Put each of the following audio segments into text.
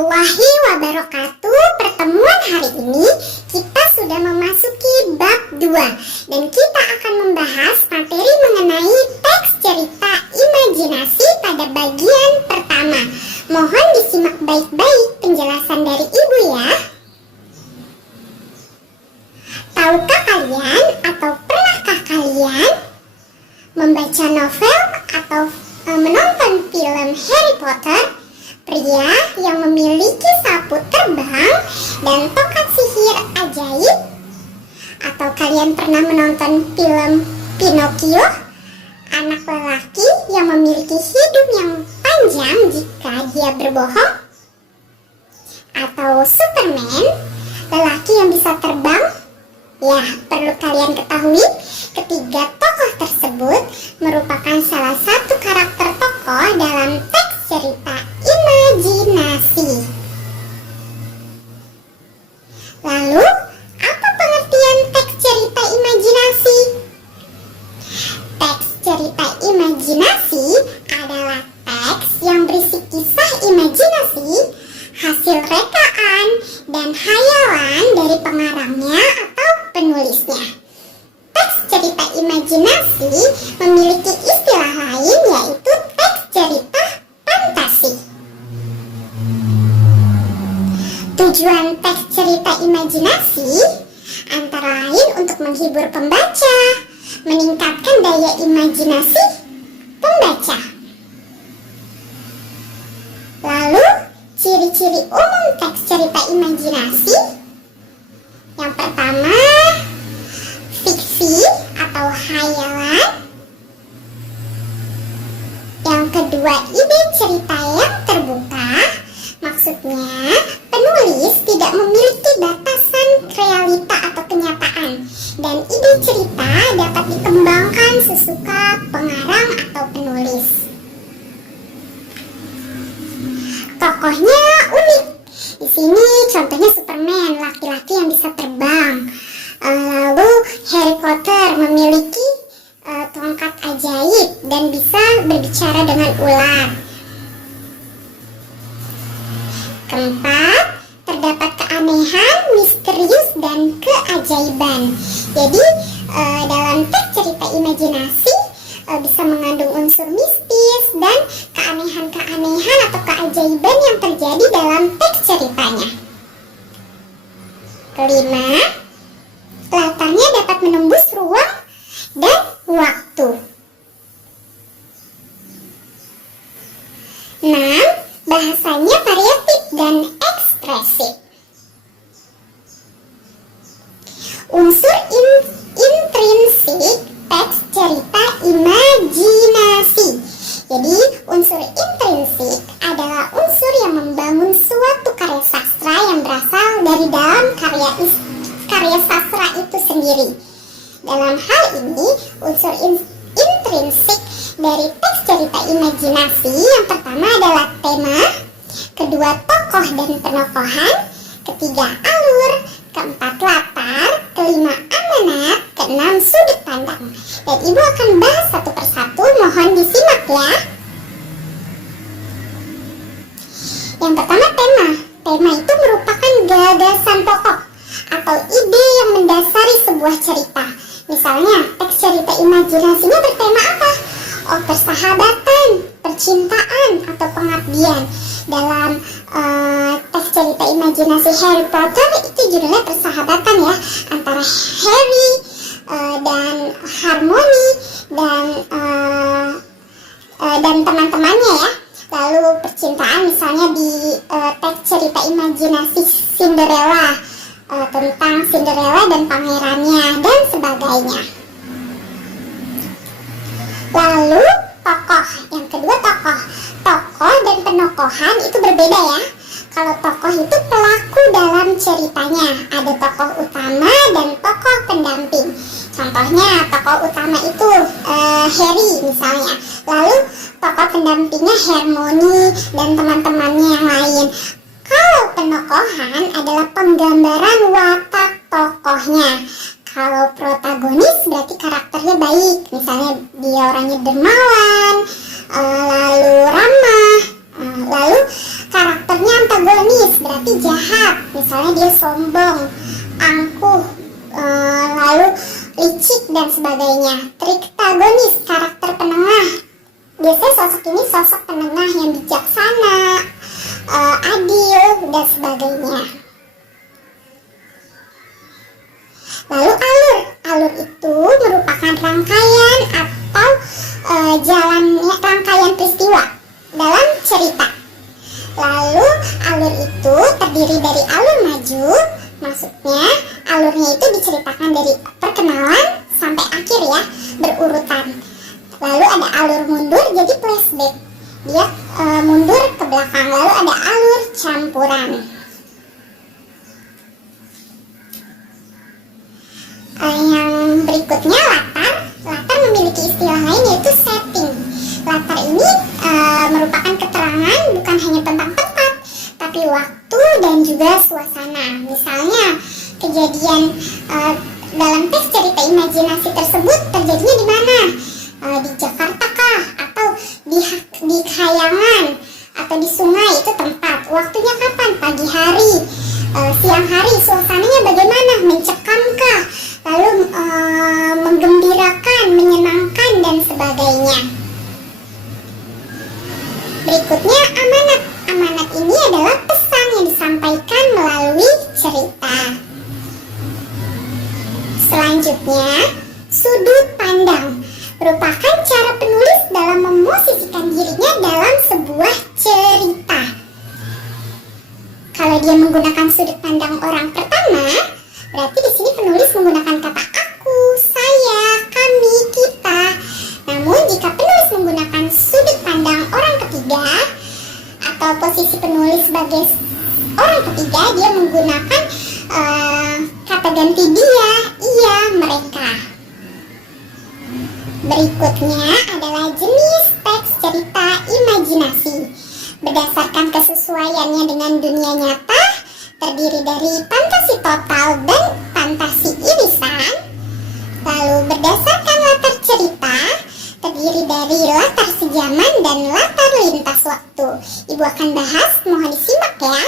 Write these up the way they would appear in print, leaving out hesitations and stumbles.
warahmatullahi wabarakatuh. Pertemuan hari ini kita sudah memasuki bab 2 dan kita akan membahas materi mengenai teks cerita imajinasi pada bagian pertama. Mohon disimak baik-baik penjelasan dari ibu ya. Tahukah kalian atau pernahkah kalian membaca novel atau menonton film Harry Potter? Pria yang memiliki sapu terbang dan tongkat sihir ajaib? Atau kalian pernah menonton film Pinocchio, anak lelaki yang memiliki hidup yang panjang jika dia berbohong? Atau Superman, lelaki yang bisa terbang? Ya, perlu kalian ketahui, ketiga tokoh tersebut merupakan salah satu karakter tokoh dalam teks cerita imajinasi. Lalu, apa pengertian teks cerita imajinasi? Teks cerita imajinasi adalah teks yang berisi kisah imajinasi, hasil rekaan dan hayalan dari pengarangnya atau penulisnya. Teks cerita imajinasi memiliki istilah lain, yaitu teks cerita fantasi. Tujuan teks cerita imajinasi antara lain untuk menghibur pembaca, meningkatkan daya imajinasi pembaca. Lalu, ciri-ciri umum teks cerita imajinasi. Yang pertama, fiksi atau hayalan. Yang kedua, ide cerita yang terbuka. Maksudnya, penulis tidak memiliki batasan realita atau kenyataan, dan ide cerita dapat dikembangkan sesuka pengarang atau penulis. Tokohnya unik. Di sini contohnya Superman, laki-laki yang bisa terbang. Lalu Harry Potter memiliki tongkat ajaib dan bisa berbicara dengan ular. Keempat, terdapat keanehan, misterius, dan keajaiban. Jadi dalam teks cerita imajinasi bisa mengandung unsur mistis dan keanehan-keanehan atau keajaiban yang terjadi dalam teks ceritanya. Kelima, latarnya dapat menembus ruang dan waktu. 6. Bahasanya variatif dan ekspresif. Unsur intrinsik teks cerita imajinasi. Jadi, unsur intrinsik adalah unsur yang membangun suatu karya sastra yang berasal dari dalam karya sastra itu sendiri. Dalam hal ini, unsur intrinsik dari teks cerita imajinasi yang pertama adalah tema, kedua tokoh dan penokohan, ketiga alur, keempat latar, kelima amanat, keenam sudut pandang. Dan ibu akan bahas satu persatu, mohon disimak ya. Yang pertama, tema. Tema itu merupakan gagasan pokok atau ide yang mendasari sebuah cerita. Misalnya, teks cerita imajinasinya bertema apa? Oh, persahabatan, percintaan, atau pengabdian. Dalam teks cerita imajinasi Harry Potter itu judulnya persahabatan ya, antara Harry dan Harmony dan teman-temannya ya. Lalu percintaan misalnya di teks cerita imajinasi Cinderella, tentang Cinderella dan pangerannya dan sebagainya. Lalu tokoh, yang kedua tokoh dan penokohan itu berbeda ya. Kalau tokoh itu pelaku dalam ceritanya, ada tokoh utama dan tokoh pendamping. Contohnya tokoh utama itu Harry misalnya, lalu tokoh pendampingnya Hermione dan teman-temannya yang lain. Kalau penokohan adalah penggambaran watak tokohnya. Kalau protagonis berarti karakternya baik, misalnya dia orangnya dermawan, lalu ramah, lalu karakternya antagonis jahat, misalnya dia sombong, angkuh, lalu licik dan sebagainya. Triktagonis, karakter penengah. Biasanya sosok ini sosok penengah yang bijaksana, adil dan sebagainya. Lalu alur itu merupakan rangkaian atau rangkaian peristiwa dalam cerita. Lalu alur itu terdiri dari alur maju, maksudnya alurnya itu diceritakan dari perkenalan sampai akhir ya, berurutan. Lalu ada alur mundur, jadi flashback, dia mundur ke belakang. Lalu ada alur campuran. Yang berikutnya latar memiliki istilah lain yaitu setting. Latar ini merupakan keterangan bukan hanya tentang tempat, tapi waktu dan juga suasana. Misalnya kejadian dalam teks cerita imajinasi tersebut terjadinya di mana? Di Jakarta kah? Atau di Kayangan? Atau di sungai? Itu tempat. Waktunya kapan? Pagi hari, siang hari. Suasananya bagaimana? Mencekam kah? Lalu menggembirakan, menyenangkan dan sebagainya. Berikutnya amanat. Amanat ini adalah pesan yang disampaikan melalui cerita. Selanjutnya, sudut pandang merupakan cara penulis dalam memosisikan dirinya dalam sebuah cerita. Kalau dia menggunakan sudut pandang orang pertama, berarti di sini penulis menggunakan kata aku, saya, kami, kita. Namun jika penulis menggunakan sudut pandang orang ketiga atau posisi penulis sebagai orang ketiga, dia menggunakan kata ganti dia, ia, mereka. Berikutnya adalah jenis teks cerita imajinasi. Berdasarkan kesesuaiannya dengan dunia nyata, terdiri dari fantasi total dan fantasi irisan. Lalu berdasarkan latar cerita, terdiri dari latar sejaman dan latar lintas waktu. Ibu akan bahas, mohon disimak ya.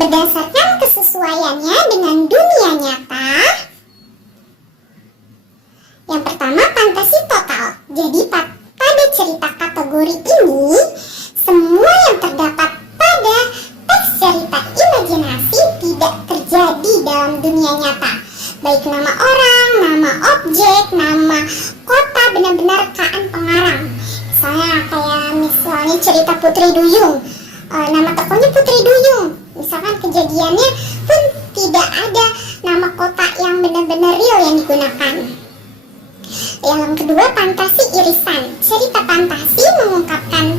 Berdasarkan kesesuaiannya dengan dunia nyata, yang pertama fantasi total. Jadi pada cerita kategori ini, semua yang terdapat pada teks cerita imajinasi tidak terjadi dalam dunia nyata. Baik nama orang, nama objek, nama kota, benar-benar kaan pengarang. Misalnya cerita Putri Duyung, nama tokohnya Putri Duyung. Misalkan kejadiannya pun tidak ada nama kota yang benar-benar real yang digunakan. Yang kedua, fantasi irisan. Cerita fantasi mengungkapkan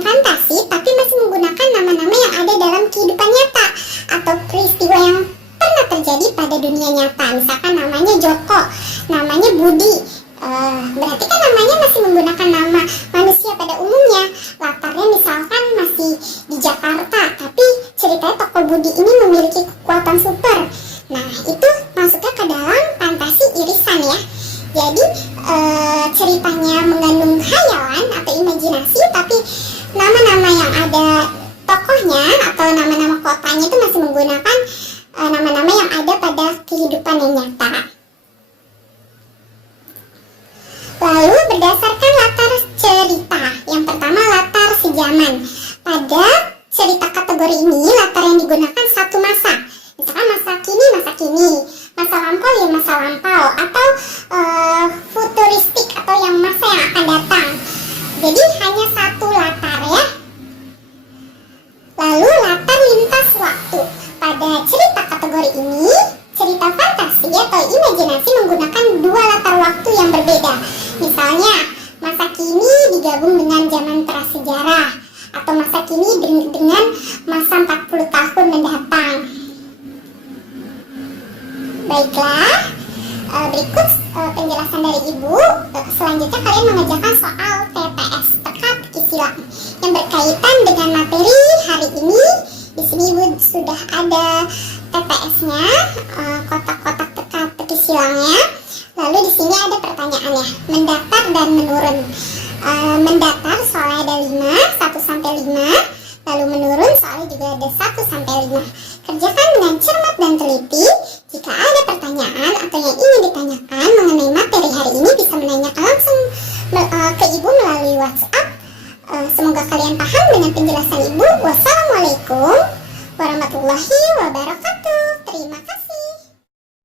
fantasi tapi masih menggunakan nama-nama yang ada dalam kehidupan nyata atau peristiwa yang pernah terjadi pada dunia nyata. Misalkan namanya Joko, namanya Budi, berarti kan namanya masih menggunakan nama manusia pada umumnya. Latarnya misalkan masih di Jakarta, tapi ceritanya tokoh Budi ini memiliki kekuatan super. Nah, itu masuknya ke dalam fantasi irisan ya. Jadi ceritanya mengandung khayalan atau imajinasi, tapi nama-nama yang ada tokohnya atau nama-nama kotanya itu masih menggunakan nama-nama yang ada pada kehidupan yang nyata. Lalu berdasarkan latar cerita, yang pertama latar sejaman. Pada cerita kategori ini latar yang digunakan satu masa. Misalkan masa kini, masa lampau ya masa lampau, atau futuristik atau yang masa yang akan datang. Jadi hanya satu latar ya. Lalu latar lintas waktu. Pada cerita kategori ini, cerita fantasi atau imajinasi menggunakan dua latar waktu yang berbeda. Misalnya masa kini digabung dengan zaman prasejarah, atau masa kini dengan masa 40 tahun mendatang. Baiklah, berikut penjelasan dari Ibu. Selanjutnya kalian mengerjakan soal TPS, teka-teki silang, yang berkaitan dengan materi hari ini. Di sini Ibu sudah ada TPS-nya, kotak-kotak teka-teki silangnya. Lalu di sini ada pertanyaannya, mendatar dan menurun. mendatar soalnya ada 5, 1 sampai 5, lalu menurun soalnya juga ada 1 sampai 5. Kerjakan dengan cermat dan teliti. Jika ada pertanyaan atau yang ingin ditanyakan mengenai materi hari ini, bisa menanyakan langsung ke Ibu melalui WhatsApp. Semoga kalian paham dengan penjelasan Ibu. Wassalamualaikum warahmatullahi wabarakatuh.